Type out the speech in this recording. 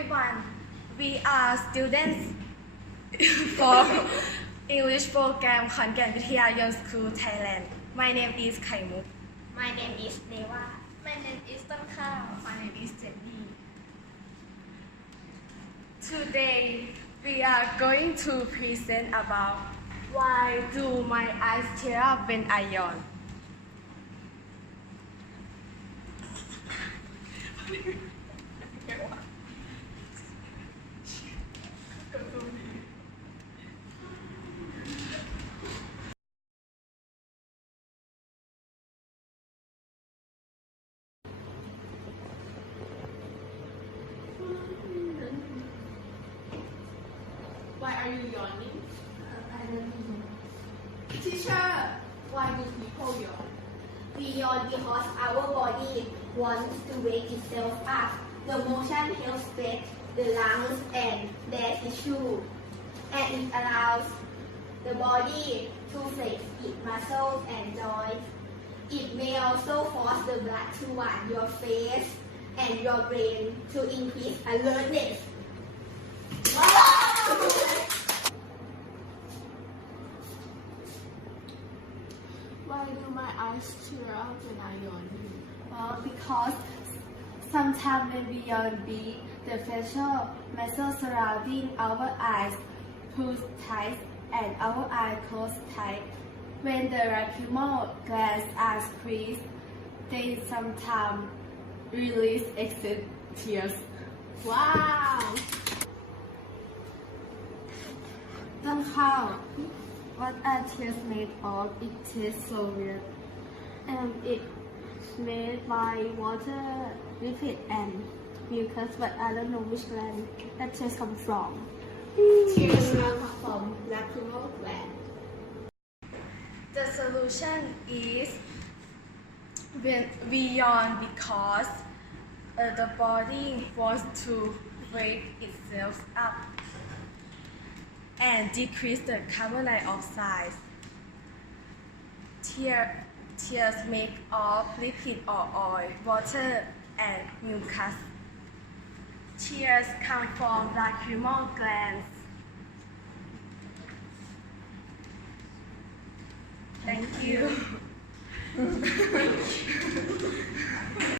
everyone. We are students for English program Khongan Vithayayon School, Thailand. My name is Khaimuk. My name is Neva. My name isต้นข้าว My name is Jenny. Today we are going to present about why do my eyes tear up when I yawn. Why are you yawning? I don't know. Teacher, why do people yawn? We yawn because our body wants to wake itself up. The motion helps stretch the lungs and their tissue, and it allows the body to flex its muscles and joints. It may also force the blood to warm your face and your brain to increase alertness. Why do my eyes tear up when I yawn? Because sometimes when we yawn, the facial muscles surrounding our eyes pull tight and our eyes close tight. When the lacrimal glands are squeezed, they sometimes release excess tears. Wow! ต้นข้าว What are tears made of? It tastes so weird. It's made by water, lipid, and mucus, but I don't know which gland that tears come from. Tears come from lacrimal gland. The solution is when we yawn because the body wants to wake itself up and decrease the carbon dioxide. Tears make of liquid or oil, water, and mucus. Tears come from lacrimal glands. Thank you.